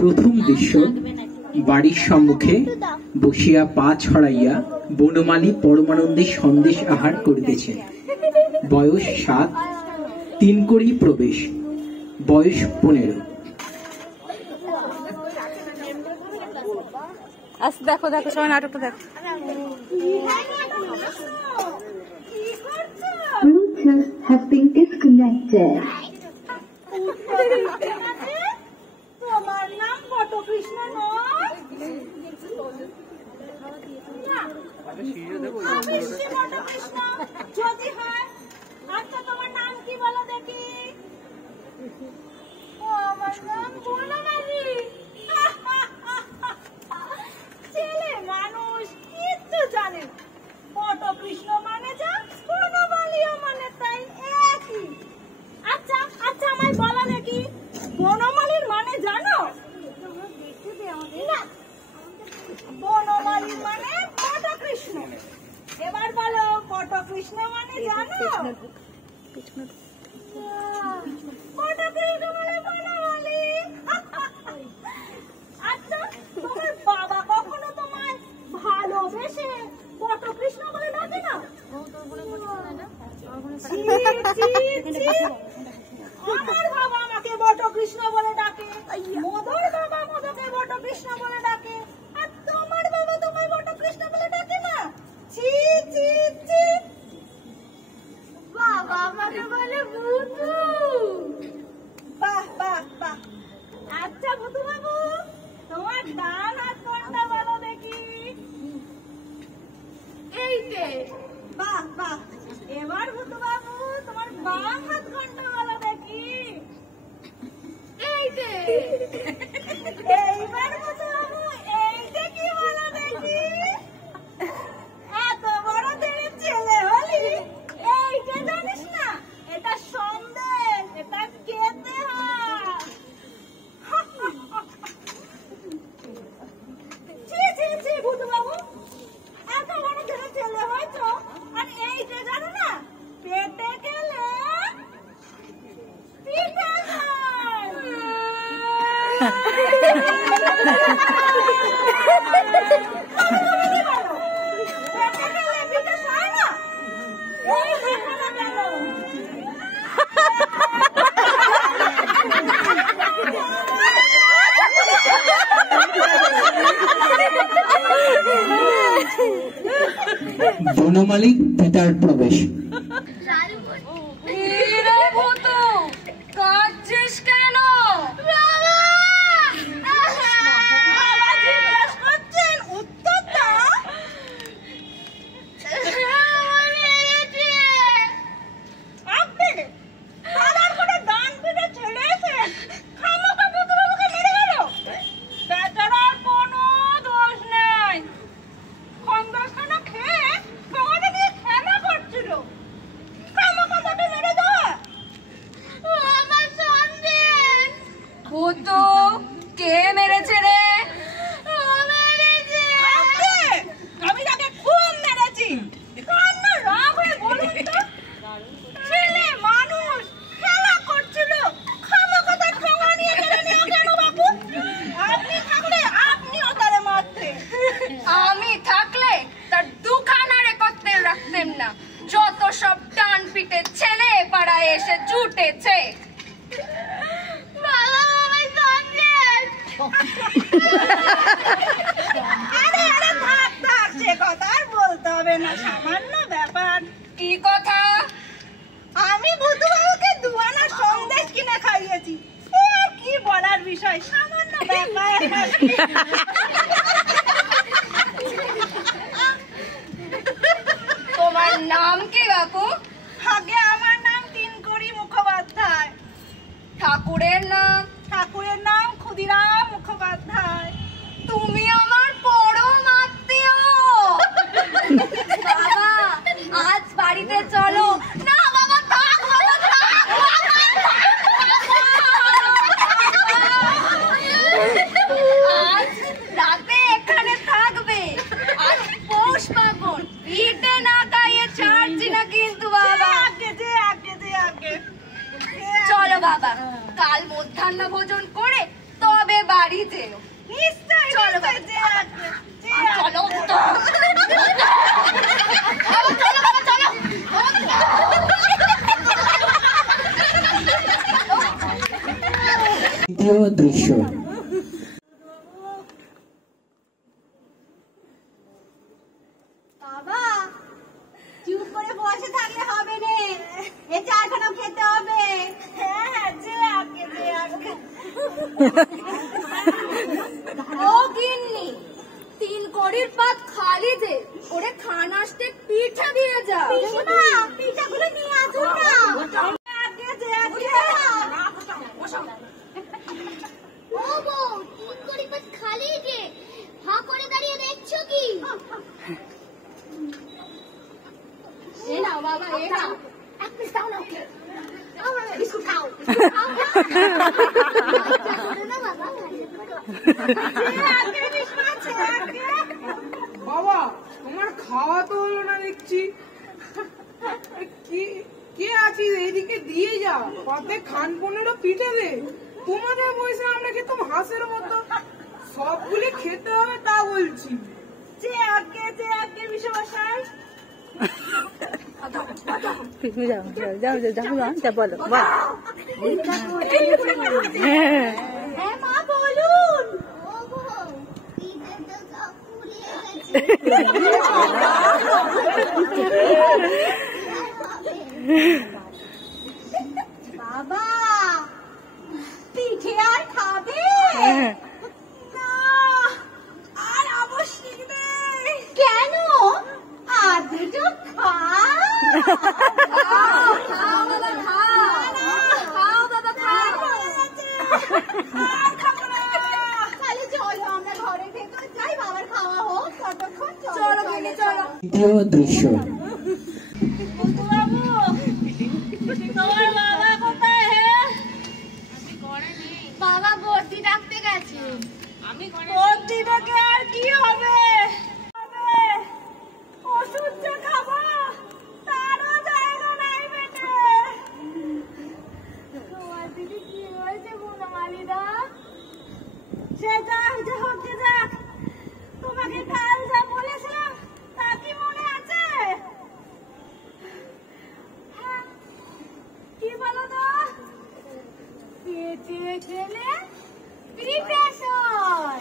প্রথম দৃশ্য, বাড়ির সম্মুখে বসিয়া পা ছড়াইয়া বনমালী পরমানন্দে সন্দেশ আহার করিতেছেন। বয়স 7, 3 কড়ি প্রবেশ, বয়স 15। আচ্ছা দেখো দেখো সবাই নাটকটা দেখো। Bluetooth has been disconnected. তোমার নাম বটকৃষ্ণ নয়? বটকৃষ্ণ যদি হয়, আচ্ছা তোমার নাম কি বলো দেখি? আমার নাম বনমালী। ছেলে মানুষ কিচ্ছু জানে, বটকৃষ্ণ মানে যা, বনমালীও মানে তাই, একই। আচ্ছা আচ্ছা আমায় বলো দেখি, বনমালীর মানে জানো? না, বনমালী মানে বটকৃষ্ণ। এবার বলো বটকৃষ্ণ মানে জানো? বটকৃষ্ণ মানে বনমালী। আচ্ছা তোমার বাবা কখনো তোমায় ভালোবেসে বটকৃষ্ণ বলে ডাকে না? আমার বাবা আমাকে বটকৃষ্ণ বলে ডাকে, মধুর বাবা মধুকে বটকৃষ্ণ বলে ডাকে, আর তোমার বাবা তোমায় বটকৃষ্ণ বলে ডাকে না? ছি ছি ছি। বাবা আমাকে বলে ভূতু। বাহ বাহ বাহ। আচ্ছা ভূতু বাবু, তোমার ডান হাত কোনটা বলো দেখি? এই যে। বাহ বাহ। এবার ভূতু বাবু তোমার বাম হাত কোনটা বলো দেখি? এই যে। এইবার ভূতু বাবু এইটা কি বলো দেখি? এত বড় দেরি ছেলে হলি, এইটা জানিস না? এটা সন্দেশ, এটা খেতে হয়। ছি ছি ছি ভূতু বাবু, এত বড় দেরি ছেলে হয়তো, আর এইটা জানো না? পেটে গেলে পিঠে খায়। বনমালী পিতার প্রবেশ। কাঁদছিস কেন? কে মেরেছে রে? আমি তাকে খুব মেরেছি। রাগ হয়ে বলুন তো, ছেলে মানুষ খেলা করছিল, খামাখা তার ঠোঙা নিয়ে কেড়ে নিও কেন বাবু? আপনি থাকলে আপনিও তারে মারতেন। আমি থাকলে তার দুখানারে করতে রাখতেন না। যত সব ডান পিটে ছেলে পাড়ায় এসে জুটেছে। আরে আরে থাক থাক, সে কথা আর বলতে হবে না, সামান্য ব্যাপার। কি কথা? আমি ভূতু বাবুকে 2 আনা সন্দেশ কিনে খাইয়েছি, এ আর কি বলার বিষয়, সামান্য ব্যাপার। তোমার নাম কি কাকু? আগে আমার নাম 3 কড়ি মুখোপাধ্যায়। ঠাকুরের নাম? ঠাকুরের নাম ক্ষুদিরাম মুখোপাধ্যায়। তুমি আমার পরম আত্মীয়। বাবা আজ বাড়িতে চলো না। বাবা থাক, বাবা থাক, আজ রাতে এখানে থাকবে। আজ পৌষ পার্বণ, পিঠে না খাইয়ে ছাড়ছি না কিন্তু বাবা। আগে চলো বাবা, কাল মধ্যাহ্ন ভোজন করে তবে বাড়ি যেও। নিশ্চয় চলো বাবা, চলো তো। চলো বাবা, চলো। তৃতীয় দৃশ্য বাবা চুপ করে বসে থাকলে হবে না, এ চারখানা খেতে হবে। হ্যাঁ হ্যাঁ, যে আগে যে আগে। ও গিন্নি, 3 কড়ির পাত খালি দে, ওরে খান আসতে পিঠা দিয়ে যা। পিঠা, পিঠাগুলো নিয়ে আসুন না। আগে যে আগে। ও বউ, 3 কড়ি পাত খালি যে, হা করে দাঁড়িয়ে দেখছো কি? এ নাও বাবা, এ নাও। এক পিস দাও না ওকে। বিস্কুট খাও। করো না বাবা, ভালো করো। আগে বিস্কুট আছে আগে। বাবা তোমার খাওয়া তো হলো না দেখছি। কে আছিস এইদিকে দিয়ে যা, পাতে খান 15 পিঠে দে। তোমাদের বয়সে আমরা খেতাম হাঁসের মতো, সবগুলি খেতে হবে তা বলছি। যে আগে যে আগে বিশ্বমশাই। হ্যাঁ মা বলুন। ও বউ, পিঠাটা সব পুড়িয়ে বাবা পিঠে আর খাবে না? আর আবশ্যক নেই। কেন? আর দুটো খাও। খাও বাবা, খাও। খাও বাবা, খাও। আর খাবো না। তাহলে চলো আমরা ঘরে ভেতর যাই, বাবার খাওয়া হোক ততক্ষণ। চলো গিন্নি, চলো। তৃতীয় দৃশ্য বাবু তোমার বাবা কোথায়? হে বাবা বর্দি ডাকতে গেছে। বদ্দিটাকে আর কি হবে? ওষুধ যে খাবো তারও জায়গা নাই পেটে। তোমার দিদি কি হয়েছে বনমালীদা? সে যাক, যে হোক যে যাক, তোমাকে কাল যা বলেছিলাম তা কি মনে আছে? হ্যাঁ, কি বলো তো? পেটে গেলে প্রিপারেশন।